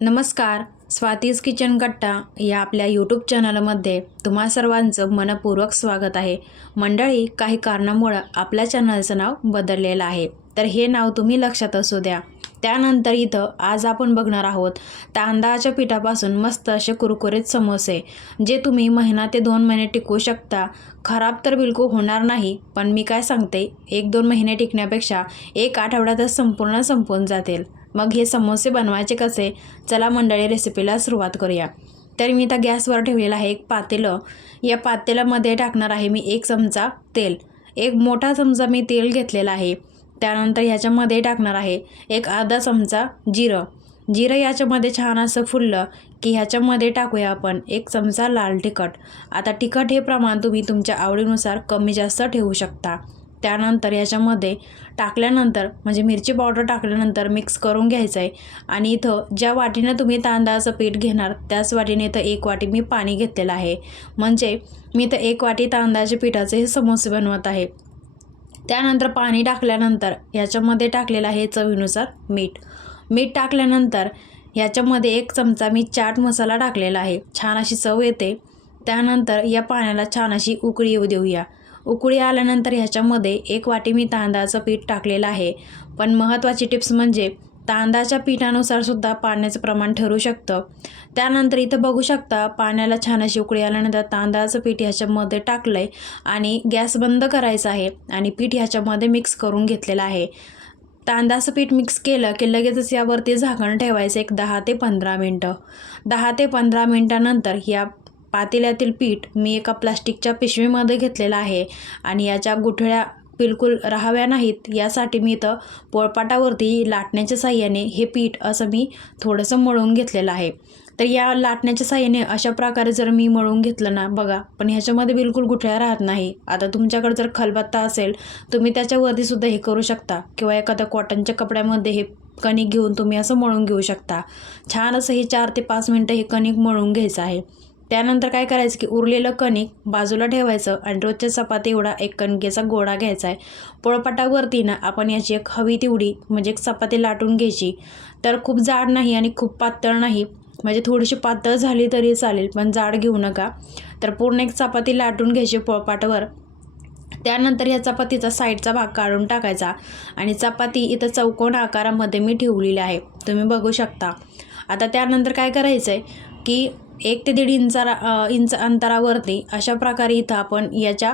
नमस्कार स्वातीज किचन गट्टा या आपल्या यूट्यूब चॅनलमध्ये तुम्हा सर्वांचं मनपूर्वक स्वागत आहे. मंडळी काही कारणामुळं आपल्या चॅनलचं नाव बदललेलं आहे. तर हे नाव तुम्ही लक्षात असू द्या. त्यानंतर इथं आज आपण बघणार आहोत तांदळाच्या पिठापासून मस्त असे कुरकुरीत समोसे जे तुम्ही महिना ते दोन महिने टिकवू शकता. खराब तर बिलकुल होणार नाही पण मी काय सांगते एक दोन महिने टिकण्यापेक्षा एक आठवड्यातच संपूर्ण संपून जातील. मग हे समोसे बनवायचे कसे? चला मंडळी रेसिपीला सुरुवात करूया. तर मी इथं गॅसवर ठेवलेलं आहे एक पातेलं. या पातेल्यामध्ये टाकणार आहे मी एक चमचा तेल. एक मोठा चमचा मी तेल घेतलेला आहे. त्यानंतर ह्याच्यामध्ये टाकणार आहे एक अर्धा चमचा जिरं. जिरं याच्यामध्ये छान असं फुललं की ह्याच्यामध्ये टाकूया आपण एक चमचा लाल तिखट. आता तिखट हे प्रमाण तुम्ही तुमच्या आवडीनुसार कमी जास्त ठेवू शकता. त्यानंतर याच्यामध्ये टाकल्यानंतर म्हणजे मिरची पावडर टाकल्यानंतर मिक्स करून घ्यायचं आहे आणि इथं ज्या वाटीनं तुम्ही तांदळाचं पीठ घेणार त्याच वाटीने इथं एक वाटी मी पाणी घेतलेलं आहे. म्हणजे मी इथं एक वाटी तांदळाच्या पिठाचे हे समोसे बनवत आहे. त्यानंतर पाणी टाकल्यानंतर ह्याच्यामध्ये टाकलेलं आहे चवीनुसार मीठ. मीठ टाकल्यानंतर ह्याच्यामध्ये एक चमचा मी चाट मसाला टाकलेला आहे. छान अशी चव येते. त्यानंतर या पाण्याला छान अशी उकळी येऊ देऊया. उकळी आल्यानंतर ह्याच्यामध्ये एक वाटी मी तांदळाचं पीठ टाकलेलं आहे. पण महत्त्वाची टिप्स म्हणजे तांदळाच्या पिठानुसार सुद्धा पाण्याचं प्रमाण ठरू शकतं. त्यानंतर इथं बघू शकता पाण्याला छान अशी उकळी आल्यानंतर तांदळाचं पीठ ह्याच्यामध्ये टाकलं आहे आणि गॅस बंद करायचा आहे आणि पीठ ह्याच्यामध्ये मिक्स करून घेतलेलं आहे. तांदळाचं पीठ मिक्स केलं की लगेचच यावरती झाकण ठेवायचं एक दहा ते पंधरा मिनटं. दहा ते पंधरा मिनटानंतर या पातेल्यातील पीठ मी एका प्लास्टिकच्या पिशवीमध्ये घेतलेलं आहे आणि याच्या गुठळ्या बिलकुल राहाव्या नाहीत. यासाठी मी इथं पोळपाटावरती लाटण्याच्या साह्याने हे पीठ असं मी थोडंसं मळून घेतलेलं आहे. तर या लाटण्याच्या साह्याने अशा प्रकारे जर मी मळून घेतलं ना बघा पण ह्याच्यामध्ये बिलकुल गुठळ्या राहत नाही. आता तुमच्याकडे जर खलबत्ता असेल तुम्ही त्याच्यावरती सुद्धा हे करू शकता किंवा एखाद्या कॉटनच्या कपड्यामध्ये हे कणिक घेऊन तुम्ही असं मळून घेऊ शकता. छान असं हे चार ते पाच मिनटं हे कणिक मळून घ्यायचं आहे. त्यानंतर काय करायचं की उरलेलं कणिक बाजूला ठेवायचं आणि रोजच्या चपाती एवढा एक कणकेचा गोळा घ्यायचा आहे. पोळपाटावरती ना आपण याची एक हवी तेवढी म्हणजे एक चपाती लाटून घ्यायची. तर खूप जाड नाही आणि खूप पातळ नाही. म्हणजे थोडीशी पातळ झाली तरी चालेल पण जाड घेऊ नका. तर पूर्ण एक चपाती लाटून घ्यायची पोळपाटावर. त्यानंतर ह्या चपातीचा साईडचा भाग काढून टाकायचा आणि चपाती इथं चौकोन आकारामध्ये मी ठेवलेली आहे. तुम्ही बघू शकता. आता त्यानंतर काय करायचं आहे की एक ते दीड इंचा इंच अंतरावरती अशा प्रकारे इथं आपण याच्या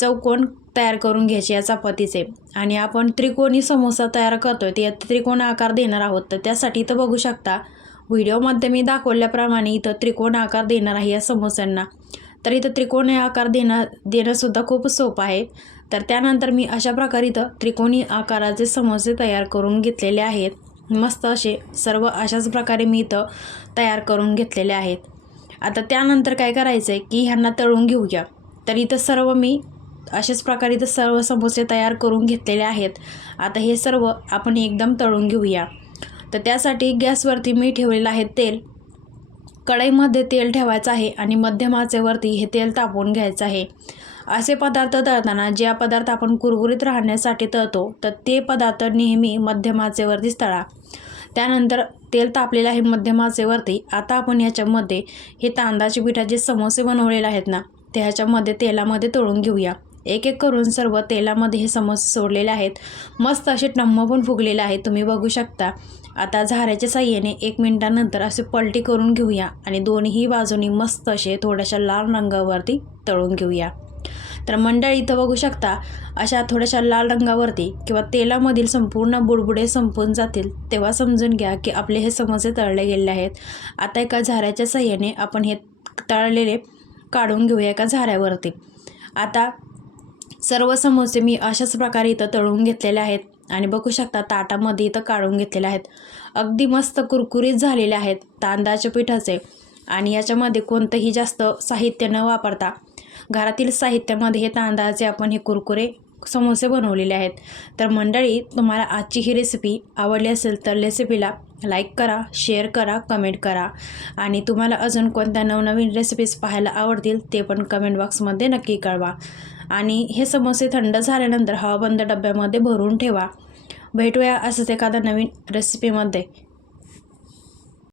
चौकोन तयार करून घ्यायचे या चपातीचे. आणि आपण त्रिकोणी समोसा तयार करतो आहे ते त्रिकोण आकार देणार आहोत. तर त्यासाठी इथं बघू शकता व्हिडिओमध्ये मी दाखवल्याप्रमाणे इथं त्रिकोण आकार देणार आहे या समोस्यांना. तर इथं त्रिकोणी आकार देणं देणंसुद्धा खूप सोपं आहे. तर त्यानंतर मी अशा प्रकारे इथं त्रिकोणी आकाराचे समोसे तयार करून घेतलेले आहेत. मस्त असे सर्व अशाच प्रकारे मी इथं तयार करून घेतलेले आहेत. आता त्यानंतर काय करायचं आहे की ह्यांना तळून घेऊया. तर इथं सर्व मी अशाच प्रकारे इथं सर्व समोसे तयार करून घेतलेले आहेत. आता हे सर्व आपण एकदम तळून घेऊया. तर त्यासाठी गॅसवरती मी ठेवलेलं आहे तेल. कढईमध्ये तेल ठेवायचं आहे आणि मध्यम आचेवरती हे तेल तापवून घ्यायचं आहे. असे पदार्थ तळताना ज्या पदार्थ आपण कुरकुरीत राहण्यासाठी तळतो तर ते पदार्थ नेहमी मध्यम आचेवरतीच तळा. त्यानंतर तेल तापलेलं आहे मध्यम आचेवरती. आता आपण ह्याच्यामध्ये हे तांदळाच्या पिठाचे समोसे बनवलेले आहेत ना ते ह्याच्यामध्ये तेलामध्ये तळून घेऊया. एक एक करून सर्व तेलामध्ये हे समोसे सोडलेले आहेत. मस्त असे टम्म पण फुगलेले आहेत. तुम्ही बघू शकता. आता झाऱ्याच्या साह्याने एक मिनटानंतर असे पलटी करून घेऊया आणि दोन्ही बाजूनी मस्त असे थोड्याशा लाल रंगावरती तळून घेऊया. तर मंडळी इथं बघू शकता अशा थोड्याशा लाल रंगावरती किंवा तेलामधील संपूर्ण बुडबुडे संपून जातील तेव्हा समजून घ्या की आपले हे समोसे तळले गेले आहेत. आता एका झाऱ्याच्या साह्याने आपण हे तळलेले काढून घेऊया एका झाऱ्यावरती. आता सर्व समोसे मी अशाच प्रकारे इथं तळून घेतलेले आहेत. आणि बघू शकता ताटामध्ये इथं काढून घेतलेले आहेत. अगदी मस्त कुरकुरीत झालेले आहेत तांदळाच्या पिठाचे. आणि याच्यामध्ये कोणतंही जास्त साहित्य न वापरता घरातील साहित्यामध्ये हे तांदळाचे आपण हे कुरकुरे समोसे बनवलेले आहेत. तर मंडळी तुम्हाला आजची ही रेसिपी आवडली असेल तर रेसिपीला लाईक करा शेअर करा कमेंट करा. आणि तुम्हाला अजून कोणत्या नवनवीन रेसिपीज पाहायला आवडतील ते पण कमेंट बॉक्समध्ये नक्की कळवा. आणि हे समोसे थंड झाल्यानंतर हवाबंद डब्यामध्ये भरून ठेवा. भेटूया असंच एखाद्या नवीन रेसिपीमध्ये